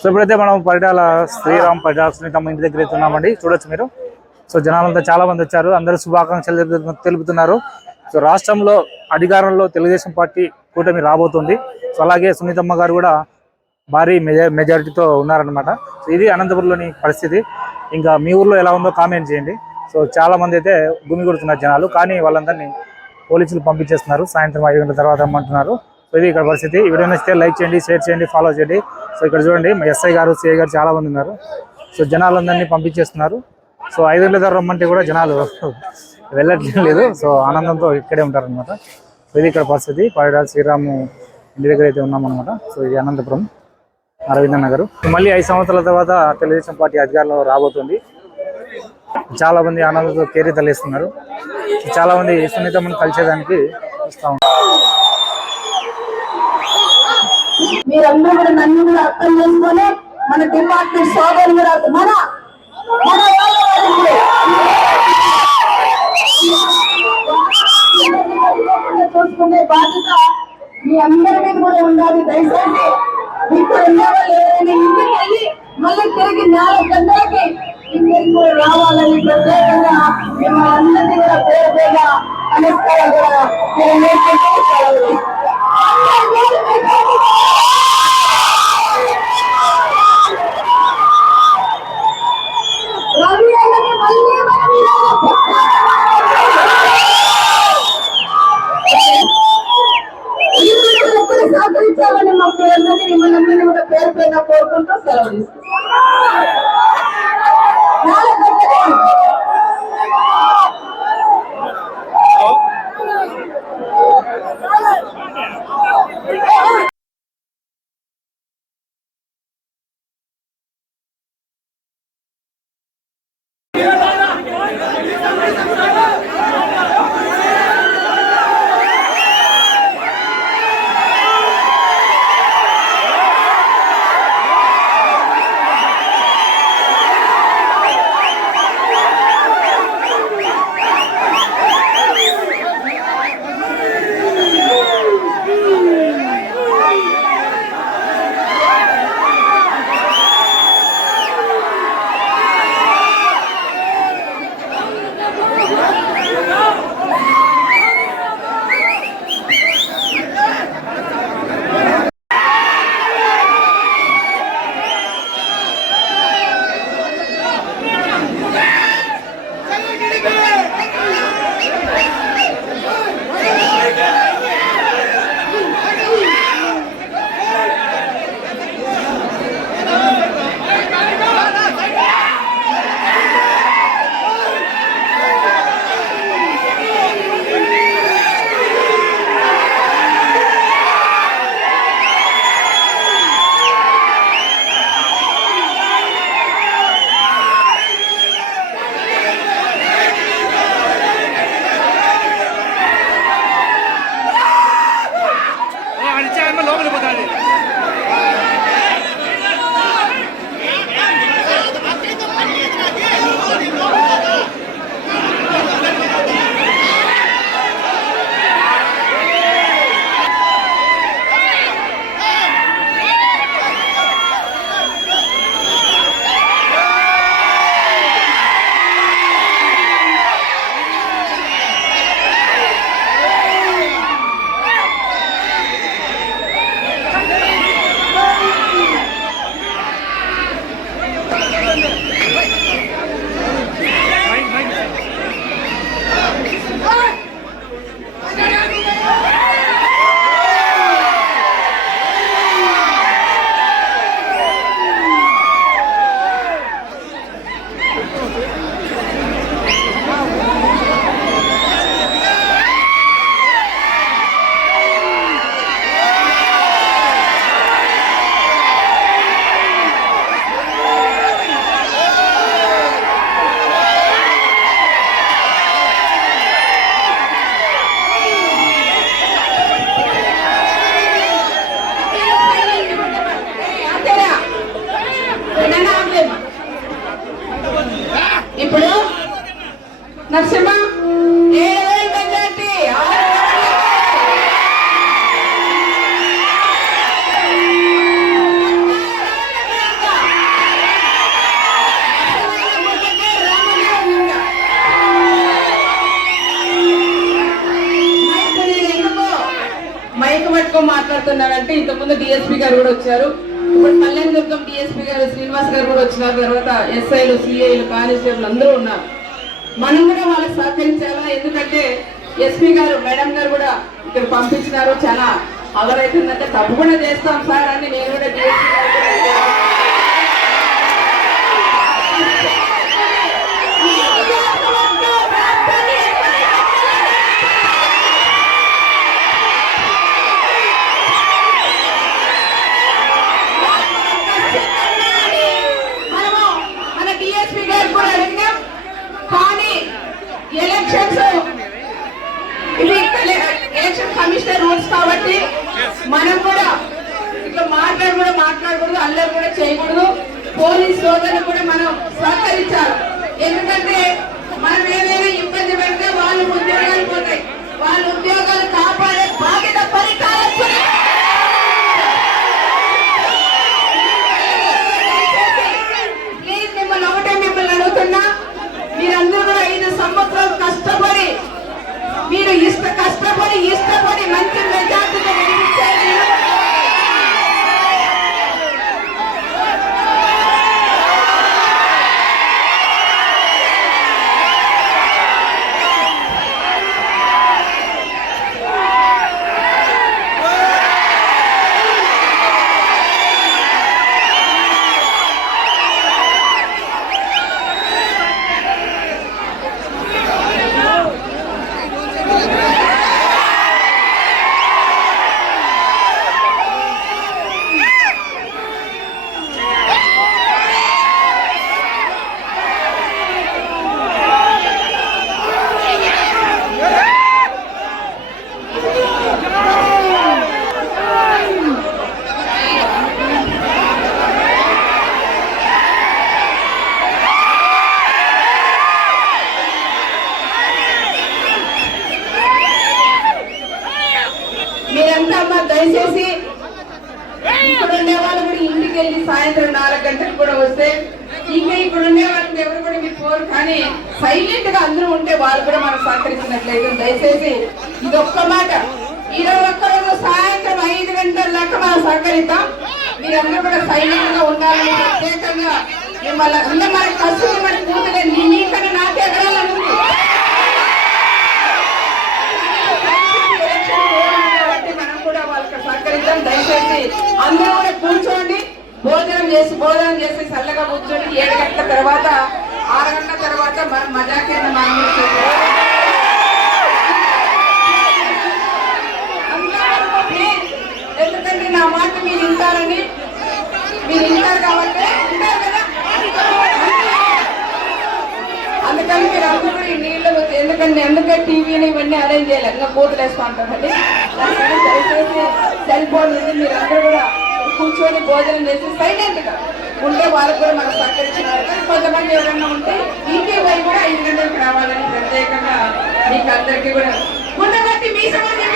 So ఇప్పుడైతే మనం పరిటాల శ్రీరామ్ పరిటాల సునీతమ్మ ఇంటి దగ్గర అయితే ఉన్నామండి. చూడొచ్చు మీరు. సో జనాలంతా చాలా మంది వచ్చారు. అందరూ శుభాకాంక్షలు తెలుపుతున్నారు. సో రాష్ట్రంలో అధికారంలో తెలుగుదేశం పార్టీ కూటమి రాబోతుంది. సో అలాగే సునీతమ్మ గారు కూడా భారీ మెజా మెజారిటీతో ఉన్నారనమాట సో ఇది అనంతపురంలోని పరిస్థితి. ఇంకా మీ ఊర్లో ఎలా ఉందో కామెంట్ చేయండి. సో చాలా మంది అయితే గుమి కొడుతున్నారు జనాలు కానీ వాళ్ళందరినీ పోలీసులు పంపించేస్తున్నారు. సాయంత్రం ఐదు గంటల తర్వాత రమ్మంటున్నారు. సో ఇది ఇక్కడ పరిస్థితి. ఈ వీడియో నచ్చితే లైక్ చేయండి షేర్ చేయండి ఫాలో చేయండి. సో ఇక్కడ చూడండి ఎస్ఐ గారు సిఐ గారు చాలా మంది ఉన్నారు. సో జనాలందరినీ పంపించేస్తున్నారు. సో ఐదు దగ్గర రమ్మంటే కూడా జనాలు వెళ్ళట్లేదు. లేదు సో ఆనందంతో ఇక్కడే ఉంటారనమాట సో ఇది ఇక్కడ పరిస్థితి. పైడా శ్రీరాము ఇంటి దగ్గర అయితే ఉన్నామన్నమాట. సో ఇది అనంతపురం అరవింద నగర్ మళ్ళీ ఐదు సంవత్సరాల తర్వాత తెలుగుదేశం పార్టీ అధికారంలో రాబోతుంది. చాలా మంది ఆనందంతో కేరీ తల్లిస్తున్నారు. చాలా మంది సున్నితమ్మని కలిసేదానికి వస్తా ఉన్నారు మీరందరూ కూడా నన్ను కూడా అర్థం చేసుకొని మన డిపార్ట్మెంట్ సోదరులు కూడా మన మన చూసుకునే బాధ్యత మీ అందరి మీద కూడా ఉండాలి. దయచేసి ఇప్పుడు ఉన్న వాళ్ళు ఇంటికి వెళ్ళి మళ్ళీ తిరిగి నాలుగు గంటలకి ఇంటికి కూడా రావాలని ప్రత్యేకంగా మిమ్మల్ని అందరినీ కూడా పేరు పేద నమస్కారం కూడా నేను నేర్చుకుంటూ సెలవు. రవి అన్నని మళ్ళీ మనం ఈరోజు ఈరోజు ఎప్పుడు సహకరించాలని మా పేరుందని మిమ్మల్ని ఒక పేరు పైన కోరుకుంటూ సెలవు నరసింహ ఎక్కువ మాట్లాడుతున్నారంటే ఇంతకుముందు డిఎస్పీ గారు కూడా వచ్చారు. ఇప్పుడు మల్లెందుర్గం డిఎస్పీ గారు శ్రీనివాస్ గారు కూడా వచ్చిన తర్వాత ఎస్ఐలు సిఐలు కానిస్టేబుల్ అందరూ ఉన్నారు. మనం కూడా వాళ్ళకి సహకరించాలా? ఎందుకంటే ఎస్పీ గారు మేడం గారు కూడా ఇక్కడ పంపించినారు. చాలా అలరైతుందంటే తప్పకుండా చేస్తాం సార్ అని నేను కూడా ఎలక్షన్స్ ఇది ఎల- ఎలక్షన్ కమిషనర్ రూల్స్ కాబట్టి మనం కూడా ఇట్లా మాట్లాడి కూడా మాట్లాడకూడదు అల్లరి కూడా చేయకూడదు. పోలీస్ సోదరులు కూడా మనం సహకరించాలి. ఎందుకంటే మనం ఏదైనా ఇబ్బంది పెడితే వాళ్ళు ఉద్యోగాలు పోతాయి వాళ్ళ ఉద్యోగాలు కాపాడే బాధ్యత పరిపాలన ప్లీజ్ మిమ్మల్ని ఒకటే మిమ్మల్ని అడుగుతున్నా మీరందరూ కూడా ఐదు సంవత్సరాలు కష్టపడి మీరు ఇష్ట కష్టపడి ఇష్టపడి మంచి మెజార్టీతో గెలిపించారు మీరంతా అమ్మ దయచేసి ఇక్కడ ఉండే వాళ్ళు నుంచి సాయంత్రం నాలుగు గంటలకు కూడా వస్తే ఇంకా ఇక్కడ ఉండే వాళ్ళకి ఎవరు కూడా మీరు పోరు కానీ సైలెంట్గా అందరూ ఉంటే వాళ్ళు కూడా మనం సహకరించినట్లయితే దయచేసి ఇది ఒక్క మాట. ఈరోజు ఒక్కరోజు సాయంత్రం ఐదు గంటల దాకా మనం సహకరిద్దాం. మీరందరూ కూడా సైలెంట్గా ఉండాలని ప్రత్యేకంగా మిమ్మల్ని అందరూ మన కష్టం మన కూతురే నీ నీకన్నా నాకే కదా ఉంది కాబట్టి మనం కూడా వాళ్ళకి సహకరిద్దాం దయచేసి అందరూ కూడా కూర్చోండి భోజనం చేసి భోజనం చేసి చల్లగా కూర్చొని ఏడు గంటల తర్వాత ఆరు గంటల తర్వాత మనం మజాకింద మనం ఎందుకంటే నా మాట మీరు మీరు వింటారు కాబట్టి వింటారు కదా? అందుకని మీరు అందరూ కూడా ఈ నీళ్ళు ఎందుకంటే ఎందుకంటే టీవీని ఇవన్నీ అరేంజ్ చేయలేదు ఇంకా కోతులు వేస్తూ ఉంటారండి దయచేసి సెల్ ఫోన్ ఉంది. మీరు అందరూ కూడా కూర్చొని భోజనం చేసి సైలెంట్గా ఉంటే వాళ్ళకు కూడా మనం సహకరించినారు కానీ కొంతమంది ఎవరైనా ఉంటే ఈటీవై కూడా ఐదు గంటలకు రావాలని ప్రత్యేకంగా మీకు అందరికీ కూడా. ఉండబట్టి మీ సమాజం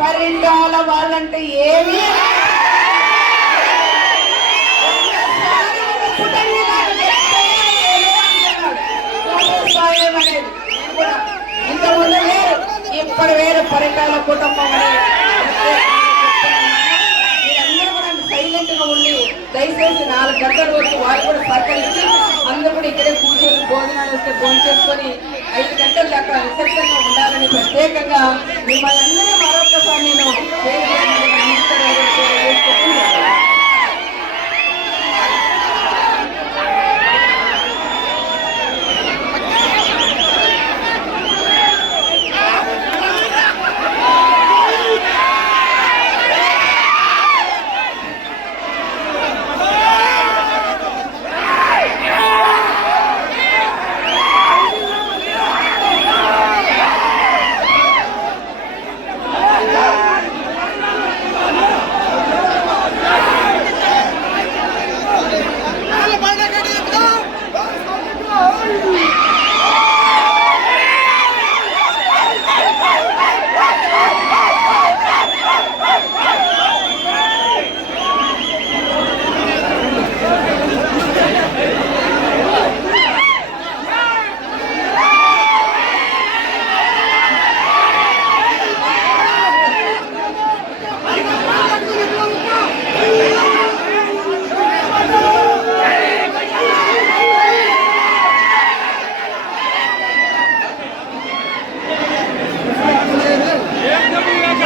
అనేది వాళ్ళంటే ఏమి ఇంతకుముందు వేరు ఇప్పుడు వేరు పరిండాల కుటుంబం మీరందరూ కూడా సైలెంట్గా ఉండి దయచేసి నాలుగు గంటల వరకు వాళ్ళు కూడా సహకరించి అందరూ కూడా ఇక్కడే కూర్చొని భోజనాలు వస్తే భోజనం చేసుకొని ఐదు గంటల దాకా నిశ్శబ్దంగా ఉండాలని ప్రత్యేకంగా మిమ్మల్ని అందరూ మరొకసారి నేను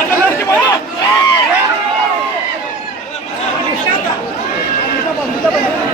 Thank you.